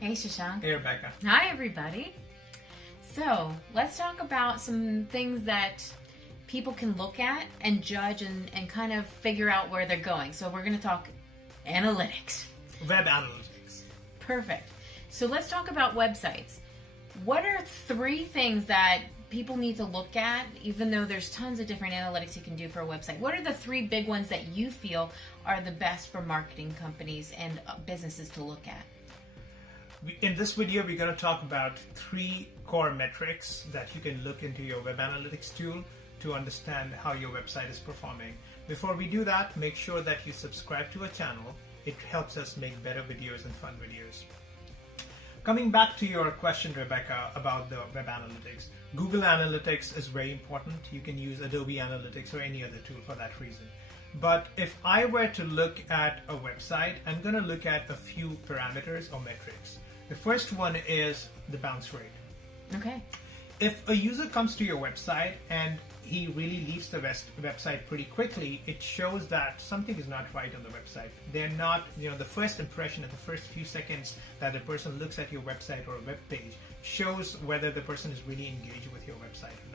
Hey, Shashank. Hey, Rebecca. Hi, everybody. So, let's talk about some things that people can look at and judge and kind of figure out where they're going. So, we're going to talk analytics. Web analytics. Perfect. So, let's talk about websites. What are 3 things that people need to look at, even though there's tons of different analytics you can do for a website? What are the 3 big ones that you feel are the best for marketing companies and businesses to look at? In this video, we're going to talk about 3 core metrics that you can look into your web analytics tool to understand how your website is performing. Before we do that, make sure that you subscribe to our channel. It helps us make better videos and fun videos. Coming back to your question, Rebecca, about the web analytics, Google Analytics is very important. You can use Adobe Analytics or any other tool for that reason. But if I were to look at a website, I'm going to look at a few parameters or metrics. The first one is the bounce rate. Okay. If a user comes to your website and he really leaves the website pretty quickly, it shows that something is not right on the website. They're not, the first impression of the first few seconds that a person looks at your website or a web page shows whether the person is really engaged with your website or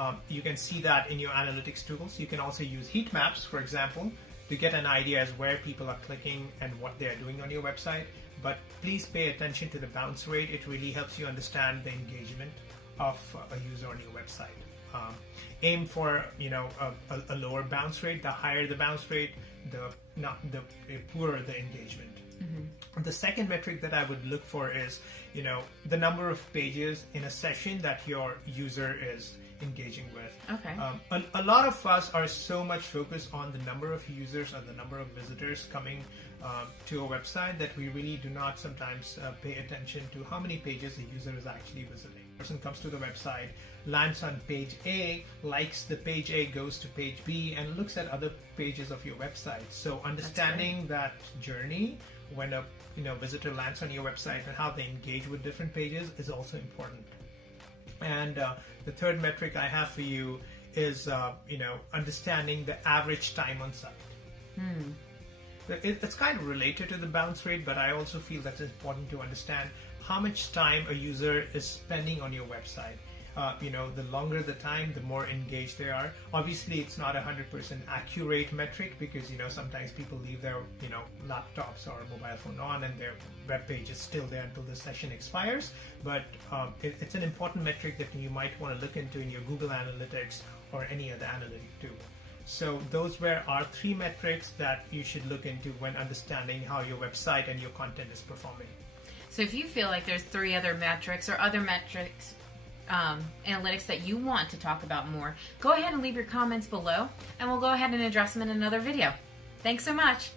not. You can see that in your analytics tools. You can also use heat maps, for example, to get an idea as where people are clicking and what they're doing on your website. But please pay attention to the bounce rate. It really helps you understand the engagement of a user on your website. Aim for a lower bounce rate. The higher the bounce rate, the poorer the engagement. Mm-hmm. The second metric that I would look for is the number of pages in a session that your user is engaging with. Okay. A lot of us are so much focused on the number of users or the number of visitors coming to a website that we really do not sometimes pay attention to how many pages the user is actually visiting. The person comes to the website, lands on page A, likes the page A, goes to page B, and looks at other pages of your website. So understanding that journey when a visitor lands on your website and how they engage with different pages is also important. And the third metric I have for you is understanding the average time on site. It's kind of related to the bounce rate, but I also feel that's important to understand how much time a user is spending on your website. The longer the time, the more engaged they are. Obviously, it's not 100% accurate metric because sometimes people leave their laptops or mobile phone on and their web page is still there until the session expires. But it's an important metric that you might want to look into in your Google Analytics or any other analytic tool. So those were our 3 metrics that you should look into when understanding how your website and your content is performing. So if you feel like there's 3 other metrics or other metrics, analytics that you want to talk about more, go ahead and leave your comments below and we'll go ahead and address them in another video. Thanks so much.